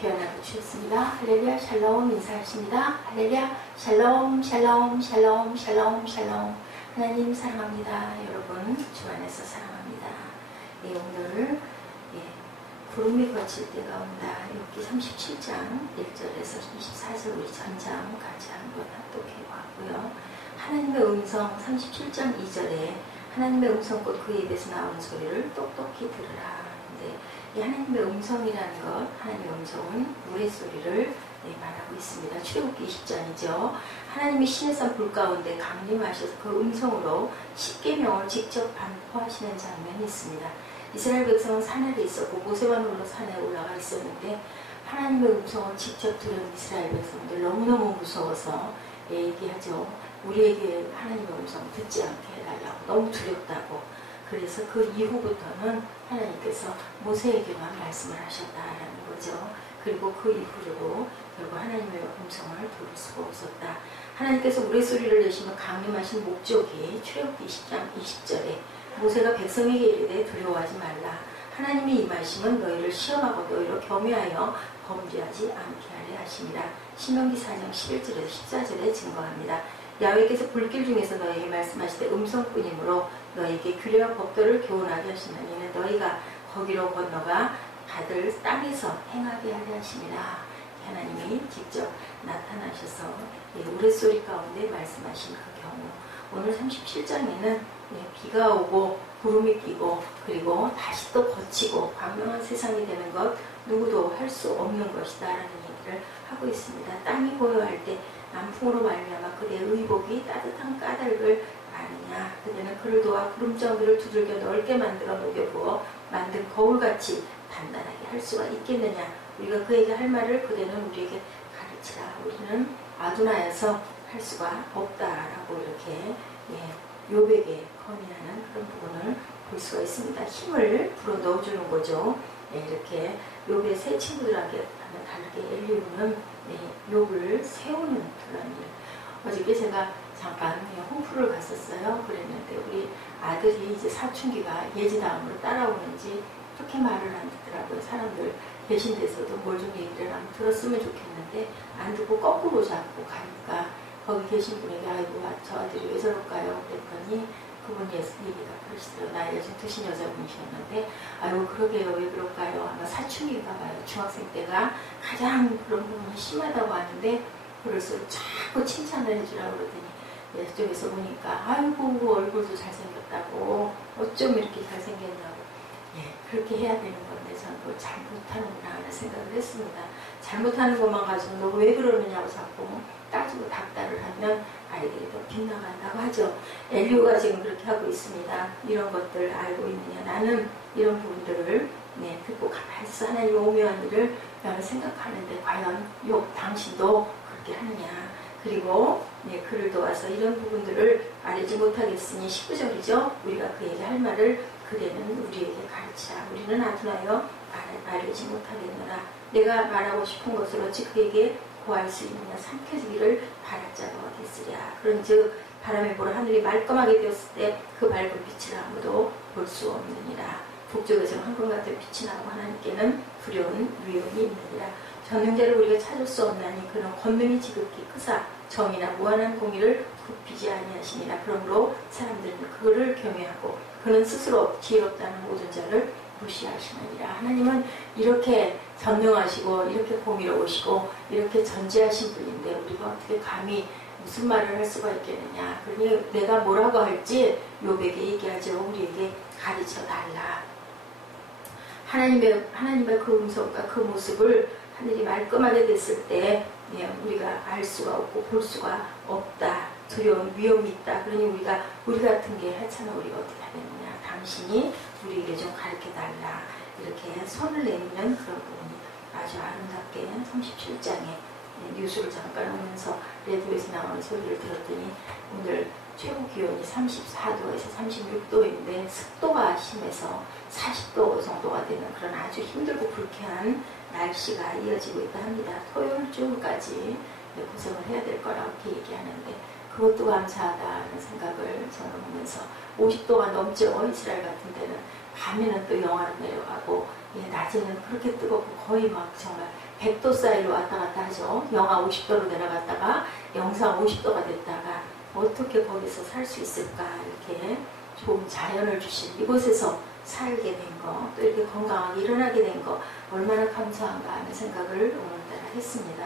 귀환하고 주셨습니다. 할렐루야 샬롬 인사하십니다. 할렐루야 샬롬 샬롬 샬롬 샬롬 샬롬. 하나님 사랑합니다. 여러분 주 안에서 사랑합니다. 오늘 구름이 거칠 때가 온다. 욥기 37장 1절에서 24절 우리 전장 같이 한번 합독해 왔고요. 하나님의 음성 37장 2절에 하나님의 음성 곧 그 입에서 나오는 소리를 똑똑히 들으라. 이 하나님의 음성이라는 것, 하나님의 음성은 물의 소리를 말하고 있습니다. 출애굽기 20장이죠. 하나님이 시내산 불 가운데 강림하셔서 그 음성으로 십계명을 직접 반포하시는 장면이 있습니다. 이스라엘 백성은 산에 있었고 모세만 홀로 산에 올라가 있었는데 하나님의 음성을 직접 들은 이스라엘 백성들 너무너무 무서워서 얘기하죠. 우리에게 하나님의 음성 듣지 않게 해달라고, 너무 두렵다고. 그래서 그 이후부터는 하나님께서 모세에게만 말씀을 하셨다라는 거죠. 그리고 그 이후로 결국 하나님의 음성을 들을 수가 없었다. 하나님께서 우리 소리를 내시며 강림하신 목적이 출애굽기 20장 20절에 모세가 백성에게 이르되 두려워하지 말라. 하나님이 임하시면 너희를 시험하고 너희를 겸유하여 범죄하지 않게 하려 하심이라. 신명기 4장 11절에서 14절에 증거합니다. 야훼께서 불길 중에서 너희에게 말씀하시되 음성뿐이므로 너희에게 규례와 법도를 교훈하게 하시나니 이는 너희가 거기로 건너가 받을 땅에서 행하게 하려 하심이라. 하나님이 직접 나타나셔서 우레소리 가운데 말씀하신 그 경우, 오늘 37장에는 비가 오고 구름이 끼고 그리고 다시 또 거치고 광명한 세상이 되는 것 누구도 할 수 없는 것이다 라는 얘기를 하고 있습니다. 땅이 고요할 때 남풍으로 말미암아 그대의 의복이 따뜻한 까닭을 아느냐. 그대는 그를 도와 구름덩이를 두들겨 넓게 만들어 녹여부어 만든 거울같이 단단하게 할 수가 있겠느냐. 우리가 그에게 할 말을 그대는 우리에게 가르치라. 우리는 아두나에서 할 수가 없다라고 이렇게 욥에게 건의하는 그런 부분을 볼 수가 있습니다. 힘을 불어 넣어주는 거죠. 이렇게 욥의 세 친구들에게 다르게 엘리후는 욥을 세우는 그런 일. 어저께 제가 잠깐 홍프를 갔었어요. 그랬는데 우리 아들이 이제 사춘기가 예지 다음으로 따라오는지 그렇게 말을 안 듣더라고요. 사람들 계신 데서도 뭘 좀 얘기를 하면 들었으면 좋겠는데 안 듣고 거꾸로 잡고 가니까 거기 계신 분에게 아이고 저 아들이 왜 저럴까요? 그랬더니 그분이 얘기가 그러시더라고요. 나이가 좀 드신 여자분이셨는데 아이고 그러게요. 왜 그럴까요? 아마 사춘기인가 봐요. 중학생 때가 가장 그런 부분이 심하다고 하는데 그래서 자꾸 칭찬을 해주라고 그러더니 저쪽에서 보니까 아이고 얼굴도 잘생겼다고 어쩜 이렇게 잘생겼냐고. 그렇게 해야 되는 건데 저는 그걸 잘 못하는구나 하는 생각을 했습니다. 잘못하는 것만 가지고 너 왜 그러느냐고 자꾸 따지고 닥달을 하면 아이들이 더 빗나간다고 하죠. 엘리후가 지금 그렇게 하고 있습니다. 이런 것들 알고 있느냐. 나는 이런 부분들을 듣고 가만히 있어 하나님의 오묘한 일을 나는 생각하는데 과연 욥 당신도 그렇게 하느냐. 그리고 그를 도와서 이런 부분들을 알지 못하겠으니 19절이죠. 우리가 그에게 할 말을 그대는 우리에게 가르치라. 우리는 아두나여 알지 못하겠노라. 내가 말하고 싶은 것을 어찌 그에게 구할 수 있느냐. 삼켜지기를 바랄 자가 어디 있으랴. 그런즉 바람에 불어 하늘이 말끔하게 되었을 때 그 밝은 빛을 아무도 볼 수 없느니라. 북쪽에서는 황금 같은 빛이 나고 하나님께는 두려운 위엄이 있느니라. 전능자를 우리가 찾을 수 없나니 그는 권능이 지극히 크사 정의나 무한한 공의를 굽히지 아니하시니라. 그러므로 사람들은 그를 경외하고 그는 스스로 지혜롭다는 모든 자를 무시하시느니라. 하나님은 이렇게 전능하시고 이렇게 공의로우시고 이렇게 전지하신 분인데 우리가 어떻게 감히 무슨 말을 할 수가 있겠느냐. 그러니 내가 뭐라고 할지 욥에게 얘기하죠. 우리에게 가르쳐 달라. 하나님의 그 음성과 그 모습을 하늘이 말끔하게 됐을 때 우리가 알 수가 없고 볼 수가 없다. 두려운 위험이 있다. 그러니 우리 같은 게 하찮아 우리가 어떻게 하겠느냐. 당신이 우리에게 좀 가르쳐달라. 이렇게 손을 내미는 그런 부분이 아주 아름답게 37장에 뉴스를 잠깐 오면서 레디오에서 나오는 소리를 들었더니 오늘 최고 기온이 34도에서 36도인데 습도가 심해서 40도 정도가 되는 그런 아주 힘들고 불쾌한 날씨가 이어지고 있다 합니다. 토요일쯤까지 고생을 해야 될 거라고 이렇게 얘기하는데 그것도 감사하다는 생각을 저는 보면서 50도가 넘죠. 이스라엘 같은 데는 밤에는 또 영하로 내려가고 낮에는 그렇게 뜨겁고 거의 막 정말 100도 사이로 왔다 갔다 하죠. 영하 50도로 내려갔다가 영상 50도가 됐다가 어떻게 거기서 살 수 있을까. 이렇게 좋은 자연을 주신 이곳에서 살게 된 거, 또 이렇게 건강하게 일어나게 된 거 얼마나 감사한가 하는 생각을 오늘따라 했습니다.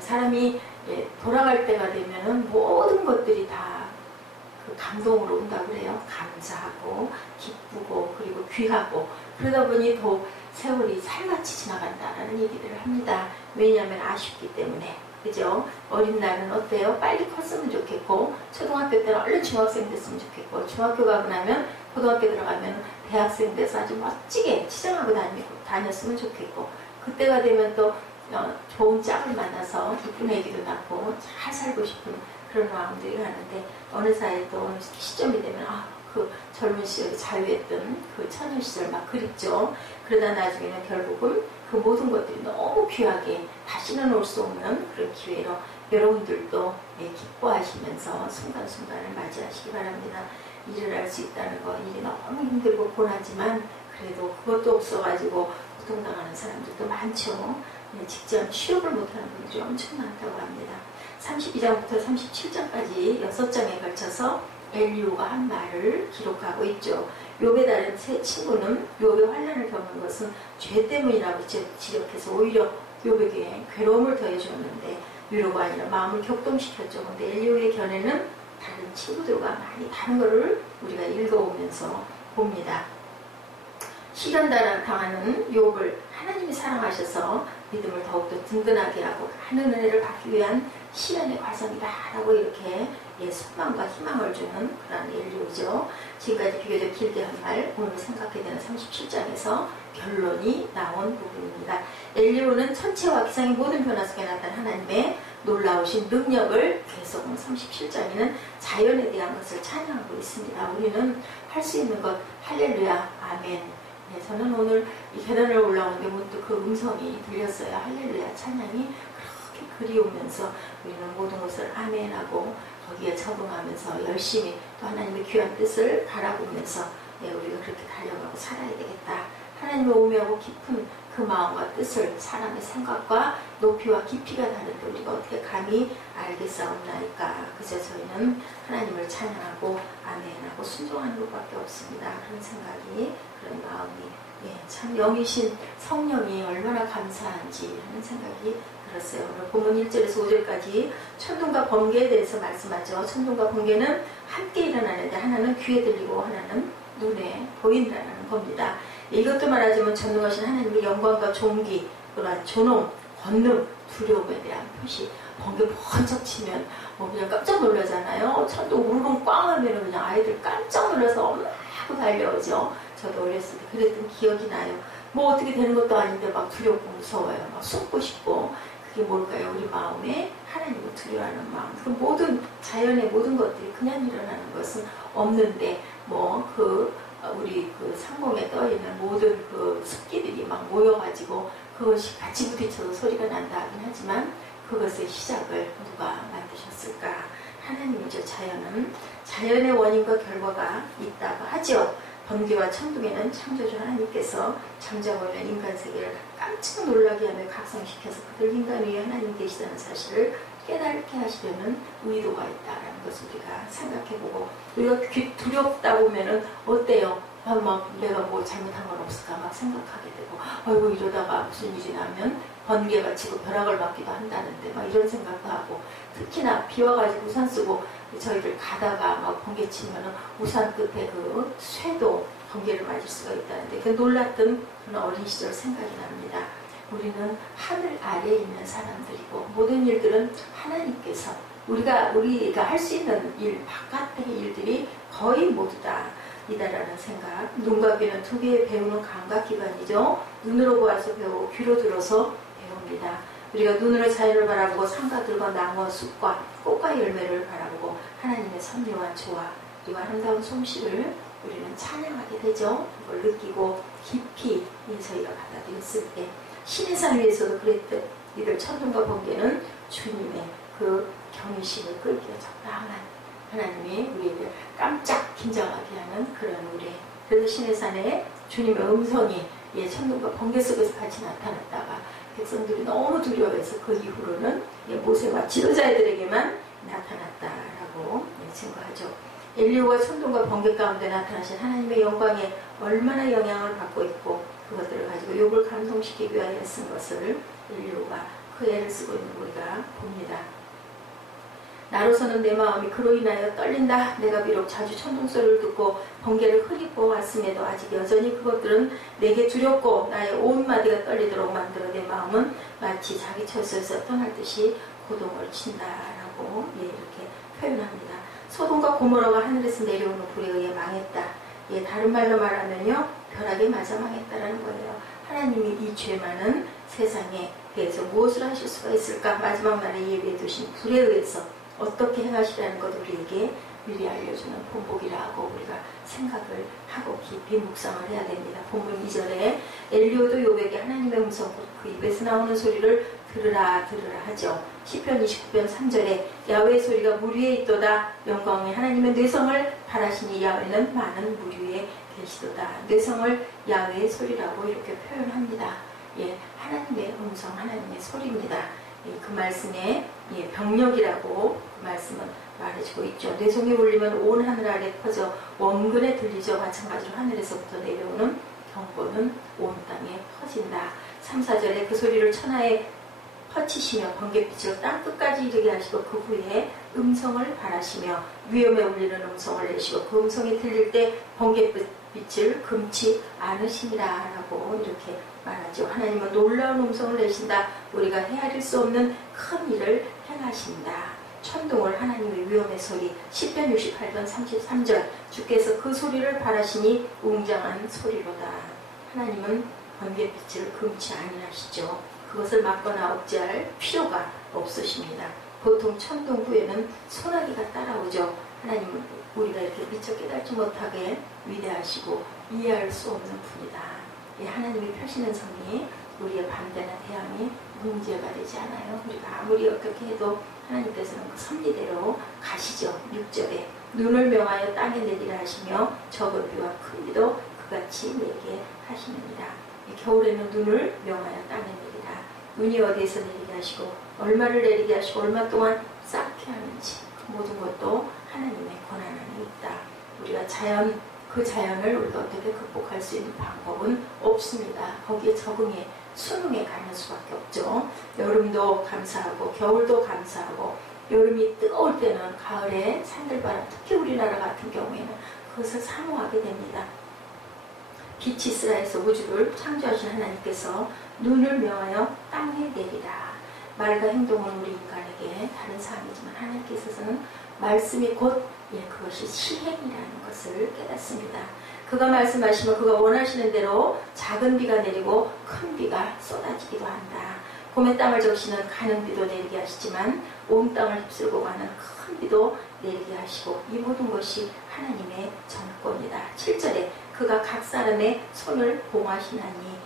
사람이 돌아갈 때가 되면은 모든 것들이 다 그 감동으로 온다고 그래요. 감사하고 기쁘고 그리고 귀하고 그러다 보니 더 세월이 살같이 지나간다라는 얘기들을 합니다. 왜냐하면 아쉽기 때문에. 그죠? 어린 날은 어때요? 빨리 컸으면 좋겠고 초등학교 때는 얼른 중학생 됐으면 좋겠고 중학교 가고 나면 고등학교 들어가면 대학생 돼서 아주 멋지게 치장하고 다녔으면 좋겠고 그때가 되면 또 좋은 짝을 만나서 이쁜 애기도 낳고 잘 살고 싶은 그런 마음들이 가는데 어느 사이에 또 어느 시점이 되면 그 젊은 시절에 자유했던 그 처녀 시절 막 그립죠. 그러다 나중에는 결국은 그 모든 것들이 너무 귀하게 다시는 올 수 없는 그런 기회로 여러분들도 기뻐하시면서 순간순간을 맞이하시기 바랍니다. 일을 할 수 있다는 거 일이 너무 힘들고 고나지만 그래도 그것도 없어가지고 고통당하는 사람들도 많죠. 직장 취업을 못하는 분들이 엄청 많다고 합니다. 32장부터 37장까지 6장에 걸쳐서 엘리후가 한 말을 기록하고 있죠. 욥에 다른 세 친구는 욥의 환난을 겪는 것은 죄 때문이라고 지적해서 오히려 욥에게 괴로움을 더해주었는데 위로가 아니라 마음을 격동시켰죠. 근데 엘리후의 견해는 다른 친구들과 많이 다른 것을 우리가 읽어오면서 봅니다. 시련 당하는 욥을 하나님이 사랑하셔서 믿음을 더욱더 든든하게 하고 많은 은혜를 받기 위한 시련의 과정이다라고 이렇게 소망과 희망을 주는 그런 엘리후죠. 지금까지 비교적 길게 한 말 오늘 생각해야 되는 37장에서 결론이 나온 부분입니다. 엘리후는 천체와 기상의 모든 변화 속에 나타난 하나님의 놀라우신 능력을 계속 37장에는 자연에 대한 것을 찬양하고 있습니다. 우리는 할 수 있는 것 할렐루야 아멘. 저는 오늘 이 계단을 올라오는데 문득 그 음성이 들렸어요. 할렐루야 찬양이 그렇게 그리우면서 우리는 모든 것을 아멘하고 거기에 적응하면서 열심히 또 하나님의 귀한 뜻을 바라보면서 우리가 그렇게 달려가고 살아야 되겠다. 하나님의 오묘하고 깊은 그 마음과 뜻을 사람의 생각과 높이와 깊이가 다른데 우리가 어떻게 감히 알겠사옵나이까. 그래서 저희는 하나님을 찬양하고 아멘하고 순종하는 것밖에 없습니다. 그런 생각이 그런 마음이 참 영이신 성령이 얼마나 감사한지 하는 생각이 들었어요. 오늘 본문 1절에서 5절까지 천둥과 번개에 대해서 말씀하죠. 천둥과 번개는 함께 일어나는데 하나는 귀에 들리고 하나는 눈에 보인다는 겁니다. 이것도 말하자면 전능하신 하나님의 영광과 존귀, 그러한 존엄, 권능, 두려움에 대한 표시. 번개 번쩍 치면 그냥 깜짝 놀라잖아요. 천둥 우르릉 꽝 하면 그냥 아이들 깜짝 놀라서 엄마 하고 달려오죠. 저도 어렸을 때 그랬던 기억이 나요. 뭐 어떻게 되는 것도 아닌데 막 두렵고 무서워요. 막 숨고 싶고. 그게 뭘까요? 우리 마음에 하나님을 두려워하는 마음. 그 모든 자연의 모든 것들이 그냥 일어나는 것은 없는데 우리 그 상공에 떠 있는 모든 그 습기들이 막 모여가지고 그것이 같이 부딪혀서 소리가 난다 하긴 하지만 그것의 시작을 누가 만드셨을까? 하나님이죠. 자연은 자연의 원인과 결과가 있다고 하죠. 번개와 천둥에는 창조주 하나님께서 잠자고 있는 인간 세계를 깜짝 놀라게 하며 각성시켜서 그들 인간 위에 하나님 계시다는 사실을 깨닫게 하시려는 의도가 있다라는 것을 우리가 생각해보고 우리가 두렵다 보면은 어때요? 막 내가 뭐 잘못한 건 없을까 막 생각하게 되고 아이고 이러다가 무슨 일이 나면 번개가 치고 벼락을 맞기도 한다는데 막 이런 생각도 하고 특히나 비 와가지고 우산 쓰고 저희들 가다가 막 번개 치면은 우산 끝에 그 쇠도 번개를 맞을 수가 있다는데 그 놀랐던 그런 어린 시절 생각이 납니다. 우리는 하늘 아래에 있는 사람들이고 모든 일들은 하나님께서 우리가 할 수 있는 일 바깥의 일들이 거의 모두 다 이다라는 생각. 눈과 귀는 두 개의 배우는 감각기관이죠. 눈으로 보아서 배우고 귀로 들어서 배웁니다. 우리가 눈으로 자연을 바라보고 산과들과 나무와 숲과 꽃과 열매를 바라보고 하나님의 섭리와 조화 그리고 아름다운 솜씨를 우리는 찬양하게 되죠. 그걸 느끼고 깊이 저희가 받아들였을 때 신의 산 위에서도 그랬듯 이들 천둥과 번개는 주님의 그 경외심을 끌기에 적당한 하나님이 우리에게 깜짝 긴장하게 하는 그런 우리. 그래서 신의 산에 주님의 음성이 천둥과 번개 속에서 같이 나타났다가 백성들이 너무 두려워해서 그 이후로는 모세와 지도자들에게만 나타났다라고 증거하죠. 엘리야가 천둥과 번개 가운데 나타나신 하나님의 영광에 얼마나 영향을 받고 있고 그것들을 가지고 욥을 감동시키기 위하여 쓴 것을 엘리야가 그 애를 쓰고 있는 우리가 봅니다. 나로서는 내 마음이 그로 인하여 떨린다. 내가 비록 자주 천둥 소리를 듣고 번개를 흐리고 왔음에도 아직 여전히 그것들은 내게 두렵고 나의 온 마디가 떨리도록 만들어 내 마음은 마치 자기 처소에서 떠날 듯이 고동을 친다라고 이렇게 표현합니다. 소돔과 고모라가 하늘에서 내려오는 불에 의해 망했다. 다른 말로 말하면요, 벼락에 맞아 망했다라는 거예요. 하나님이 이 죄 많은 세상에 대해서 무엇을 하실 수가 있을까? 마지막 날에 예비해 두신 불에 의해서 어떻게 행하시라는 것 우리에게 미리 알려주는 본보기라고 우리가 생각을 하고 깊이 묵상을 해야 됩니다. 본문 2절에 엘리야도 욥에게 하나님의 음성 그 입에서 나오는 소리를 들으라 하죠. 시편 29편 3절에 야훼의 소리가 물 위에 있도다. 영광의 하나님의 뇌성을 바라시니 야훼는 많은 물 위에 계시도다. 뇌성을 야훼의 소리라고 이렇게 표현합니다. 하나님의 음성, 하나님의 소리입니다. 그 말씀에 병력이라고 그 말씀은 말해주고 있죠. 뇌성이 울리면 온 하늘 아래 퍼져 원근에 들리죠. 마찬가지로 하늘에서부터 내려오는 경보는 온 땅에 퍼진다. 3, 4절에 그 소리를 천하에 퍼치시며 번갯빛을 땅 끝까지 이르게 하시고 그 후에 음성을 바라시며 위험에 울리는 음성을 내시고 그 음성이 들릴 때 번갯빛을 금치 않으시니라 라고 이렇게 말하죠. 하나님은 놀라운 음성을 내신다. 우리가 헤아릴 수 없는 큰 일을 행하신다. 천둥을 하나님의 위험의 소리. 시편 68편 33절 주께서 그 소리를 바라시니 웅장한 소리로다. 하나님은 번갯빛을 금치 아니하시죠. 그것을 막거나 억제할 필요가 없으십니다. 보통 천둥 후에는 소나기가 따라오죠. 하나님은 우리가 이렇게 미처 깨닫지 못하게 위대하시고 이해할 수 없는 분이다. 하나님이 펴시는 성이 우리의 반대나 대항이 문제가 되지 않아요. 우리가 아무리 어떻게 해도 하나님께서는 그 섭리대로 가시죠. 6절에 눈을 명하여 땅에 내리라 하시며 적은 비와 큰 비도 그같이 내게 하시느니라. 겨울에는 눈을 명하여 땅에 내리라. 눈이 어디에서 내리게 하시고 얼마를 내리게 하시고 얼마 동안 쌓게 하는지 그 모든 것도 하나님의 권한 안에 있다. 우리가 그 자연을 우리가 어떻게 극복할 수 있는 방법은 없습니다. 거기에 적응해 순응해 가는 수밖에 없죠. 여름도 감사하고 겨울도 감사하고 여름이 뜨거울 때는 가을에 산들바람, 특히 우리나라 같은 경우에는 그것을 사모하게 됩니다. 빛이 있으라 해서 우주를 창조하신 하나님께서 눈을 명하여 땅에 내리라. 말과 행동은 우리 인간에게 다른 사항이지만 하나님께서는 말씀이 곧 그것이 실행이라는 것을 깨닫습니다. 그가 말씀하시면 그가 원하시는 대로 작은 비가 내리고 큰 비가 쏟아지기도 한다. 봄에 땅을 적시는 가는 비도 내리게 하시지만 온 땅을 휩쓸고 가는 큰 비도 내리게 하시고 이 모든 것이 하나님의 전권이다. 7절에 그가 각 사람의 손을 봉하시나니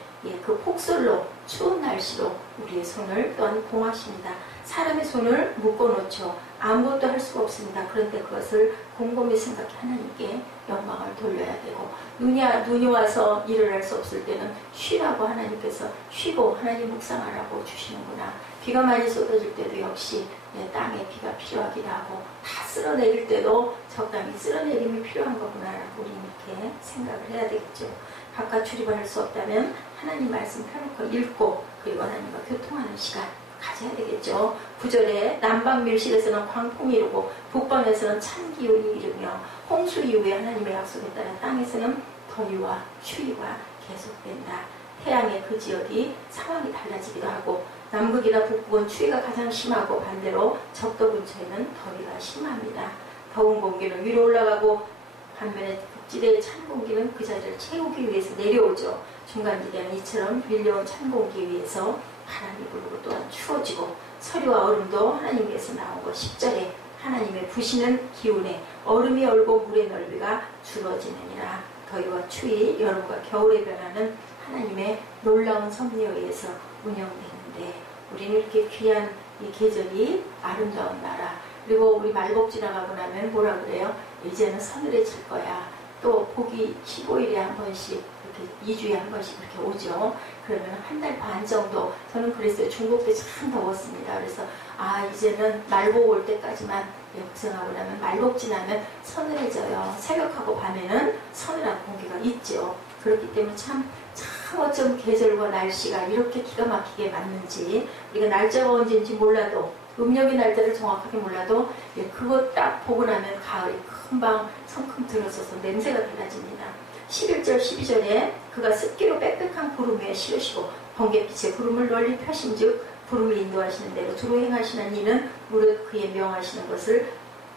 그 폭설로 추운 날씨로 우리의 손을 또한 봉하십니다. 사람의 손을 묶어놓죠. 아무것도 할 수가 없습니다. 그런데 그것을 곰곰이 생각해 하나님께 영광을 돌려야 되고 눈이 와서 일을 할 수 없을 때는 쉬라고 하나님께서 쉬고 하나님 묵상하라고 주시는구나. 비가 많이 쏟아질 때도 역시 땅에 비가 필요하기도 하고 다 쓸어내릴 때도 적당히 쓸어내림이 필요한 거구나 라고 우리 이렇게 생각을 해야 되겠죠. 바깥 출입을 할 수 없다면 하나님 말씀 펴놓고 읽고 그리고 하나님과 교통하는 시간 가져야 되겠죠. 9절에 남방 밀실에서는 광풍이 이르고 북방에서는 찬 기운이 이르며 홍수 이후에 하나님의 약속에 따라 땅에서는 더위와 추위가 계속된다. 태양의 그 지역이 상황이 달라지기도 하고 남극이나 북극은 추위가 가장 심하고 반대로 적도 근처에는 더위가 심합니다. 더운 공기는 위로 올라가고 반면에 극지대의 찬 공기는 그 자리를 채우기 위해서 내려오죠. 중간지대는 이처럼 밀려온 찬 공기 위에서 바람이 불고 또한 추워지고 서리와 얼음도 하나님께서 나온 것. 10절에 하나님의 부시는 기운에 얼음이 얼고 물의 넓이가 줄어지느니라. 더위와 추위, 여름과 겨울의 변화는 하나님의 놀라운 섭리에 의해서 운영되는데 우리는 이렇게 귀한 이 계절이 아름다운 나라 그리고 우리 말복 지나가고 나면 뭐라 그래요? 이제는 서늘해질 거야. 또 복이 15일에 한 번씩 이렇게 2주에 한 번씩 이렇게 오죠. 그러면 한 달 반 정도 저는 그랬어요. 중국도 참 더웠습니다. 그래서 이제는 말복 올 때까지만 걱정하고 나면 말복 지나면 서늘해져요. 새벽하고 밤에는 서늘한 공기가 있죠. 그렇기 때문에 참 어쩜 계절과 날씨가 이렇게 기가 막히게 맞는지 우리가 날짜가 언제인지 몰라도 음력의 날짜를 정확하게 몰라도 그거 딱 보고 나면 가을이 금방 성큼 들어서서 냄새가 달라집니다. 11절 12절에 그가 습기로 빽빽한 구름 위에 실으시고 번개빛의 구름을 널리 펴신즉 구름이 인도하시는 대로 두루 행하시는 이는 무릇 그의 명하시는 것을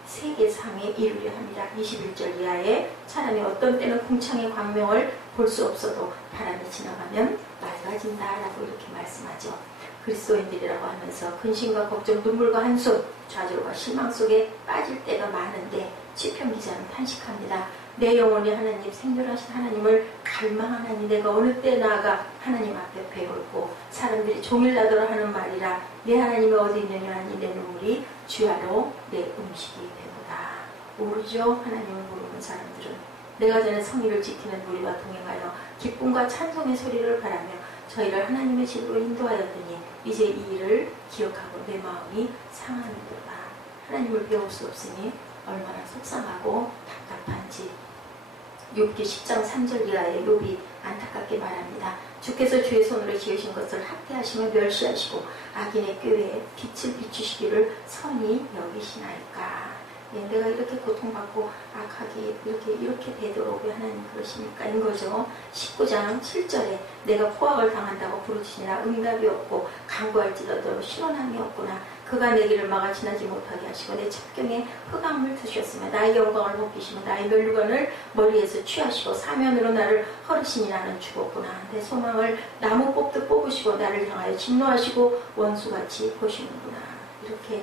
세계상에 이루려 합니다. 21절 이하에 사람이 어떤 때는 궁창의 광명을 볼 수 없어도 바람이 지나가면 맑아진다라고 이렇게 말씀하죠. 그리스도인들이라고 하면서 근심과 걱정, 눈물과 한숨, 좌절과 실망 속에 빠질 때가 많은데 시편 기자는 탄식합니다. 내 영혼이 하나님, 생존하신 하나님을 갈망하나니 내가 어느 때 나아가 하나님 앞에 배울고 사람들이 종일나더러 하는 말이라 내 하나님이 어디 있느냐 하니 내 눈물이 주야로 내 음식이 되보다. 모르죠. 하나님을 모르는 사람들은. 내가 전에 성의를 지키는 우리와 동행하여 기쁨과 찬송의 소리를 바라며 저희를 하나님의 집으로 인도하였더니 이제 이 일을 기억하고 내 마음이 상하는도다. 하나님을 배울 수 없으니 얼마나 속상하고 답답한지. 욥기 10장 3절 이하에 욥이 안타깝게 말합니다. 주께서 주의 손으로 지으신 것을 학대하시며 멸시하시고 악인의 꾀에 빛을 비추시기를 선히 여기시나이까. 내가 이렇게 고통받고 악하게 이렇게 되도록 왜 하나님 그러십니까? 인 거죠. 19장 7절에 내가 포악을 당한다고 부르짖으나 응답이 없고 간구할지라도 실현함이 없구나. 그가 내 길을 막아 지나지 못하게 하시고 내 첩경에 흑암을 두셨으며 나의 영광을 벗기시며 나의 멸류관을 머리에서 취하시고 사면으로 나를 허르시니 나는 죽었구나. 내 소망을 나무 뽑듯 뽑으시고 나를 향하여 진노하시고 원수같이 보시는구나. 이렇게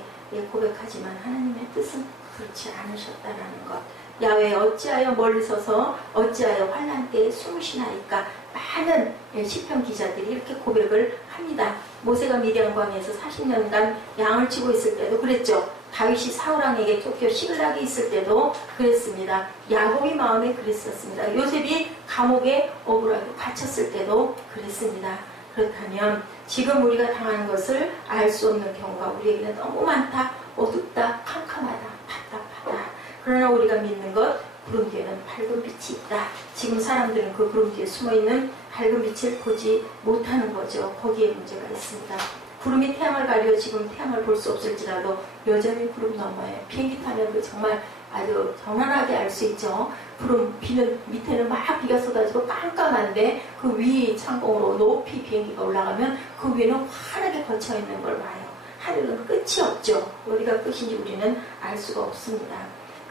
고백하지만 하나님의 뜻은 그렇지 않으셨다라는 것. 야외 어찌하여 멀리 서서 어찌하여 환난 때에 숨으시나이까. 많은 시편 기자들이 이렇게 고백을 합니다. 모세가 미디안 광야에서 40년간 양을 치고 있을 때도 그랬죠. 다윗이 사울왕에게 쫓겨 시글락에 있을 때도 그랬습니다. 야곱이 마음에 그랬었습니다. 요셉이 감옥에 억울하게 갇혔을 때도 그랬습니다. 그렇다면 지금 우리가 당하는 것을 알 수 없는 경우가 우리에게는 너무 많다. 어둡다. 캄캄하다. 답답하다. 그러나 우리가 믿는 것, 구름 뒤에는 밝은 빛이 있다. 지금 사람들은 그 구름 뒤에 숨어있는 밝은 빛을 보지 못하는 거죠. 거기에 문제가 있습니다. 구름이 태양을 가려 지금 태양을 볼 수 없을지라도 여전히 구름 너머에 비행기 타면 정말 아주 정확하게 알 수 있죠. 구름, 비는 밑에는 막 비가 쏟아지고 깜깜한데 그 위 창공으로 높이 비행기가 올라가면 그 위에는 환하게 거쳐있는 걸 봐요. 하늘은 끝이 없죠. 어디가 끝인지 우리는 알 수가 없습니다.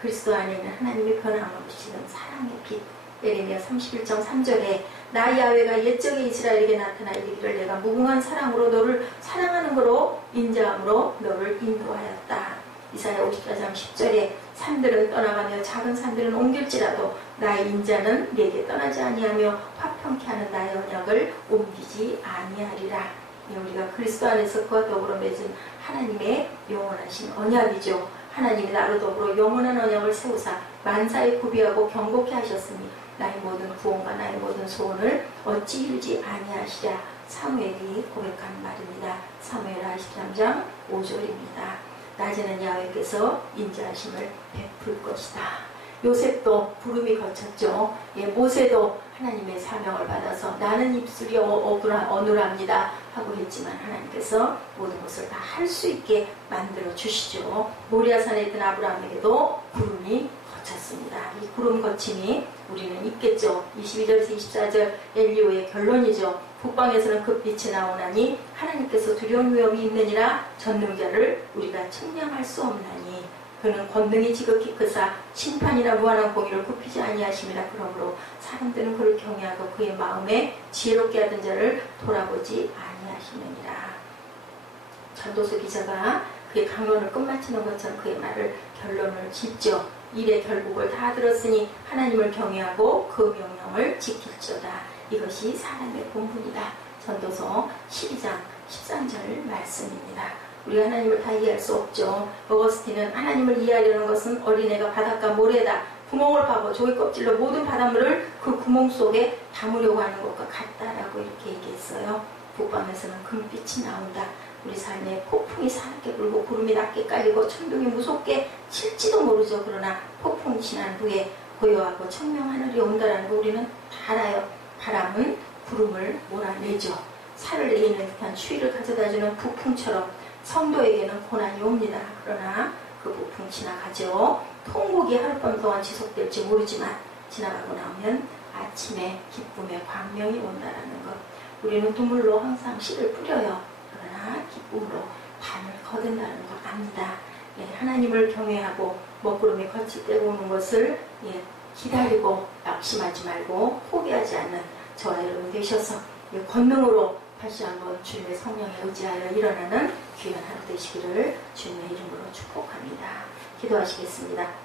그리스도 안에는 하나님의 변함없이는 사랑의 빛. 예레미야 31장 3절에 나 야훼가 옛적에 이스라엘에게 나타나 이르기를 내가 무궁한 사랑으로 너를 사랑하는 거로 인자함으로 너를 인도하였다. 이사야 54장 10절에 산들은 떠나가며 작은 산들은 옮길지라도 나의 인자는 내게 떠나지 아니하며 화평케 하는 나의 언약을 옮기지 아니하리라. 우리가 그리스도 안에서 그와 더불어 맺은 하나님의 영원하신 언약이죠. 하나님이 나로 더불어 영원한 언약을 세우사 만사에 구비하고 경고케 하셨으니 나의 모든 구원과 나의 모든 소원을 어찌 이루지 아니하시랴. 사무엘이 고백한 말입니다. 사무엘하 13장 5절입니다. 낮에는 야훼께서 인자하심을 베풀 것이다. 요셉도 부름이 거쳤죠. 모세도 하나님의 사명을 받아서 나는 입술이 어눌합니다 하고 했지만 하나님께서 모든 것을 다 할 수 있게 만들어 주시죠. 모리아산에 있던 아브라함에게도 구름이 거쳤습니다. 이 구름 거침이 우리는 있겠죠. 22절에서 24절 엘리오의 결론이죠. 북방에서는 급빛이 나오나니 하나님께서 두려운 위험이 있느니라. 전능자를 우리가 측량할 수 없나니 그는 권능이 지극히 크사 심판이나 무한한 공의를 굽히지 아니하심이라. 그러므로 사람들은 그를 경외하고 그의 마음에 지혜롭게 하던 자를 돌아보지 아니하시느니라. 전도서 기자가 그의 강론을 끝마치는 것처럼 그의 말을 결론을 짓죠. 일의 결국을 다 들었으니 하나님을 경외하고 그 명령을 지킬지어다. 이것이 사람의 본분이다. 전도서 12장 13절 말씀입니다. 우리가 하나님을 다 이해할 수 없죠. 어거스틴은 하나님을 이해하려는 것은 어린애가 바닷가 모래다. 구멍을 파고 조개 껍질로 모든 바닷물을 그 구멍 속에 담으려고 하는 것과 같다라고 이렇게 얘기했어요. 북방에서는 금빛이 나온다. 우리 삶에 폭풍이 사납게 불고 구름이 낮게 깔리고 천둥이 무섭게 칠지도 모르죠. 그러나 폭풍이 지난 후에 고요하고 청명 하늘이 온다라는 거 우리는 다 알아요. 바람은 구름을 몰아내죠. 살을 내리는 듯한 추위를 가져다주는 북풍처럼 성도에게는 고난이 옵니다. 그러나 그 북풍 지나가죠. 통곡이 하룻밤 동안 지속될지 모르지만 지나가고 나오면 아침에 기쁨의 광명이 온다라는 것. 우리는 눈물로 항상 씨를 뿌려요. 그러나 기쁨으로 밤을 거둔다는 걸 압니다. 하나님을 경외하고 먹구름이 거칠 때 오는 것을 기다리고 낙심하지 말고 포기하지 않는 저와 여러분 되셔서 권능으로 다시 한번 주님의 성령에 의지하여 일어나는 귀한 하루 되시기를 주님의 이름으로 축복합니다. 기도하시겠습니다.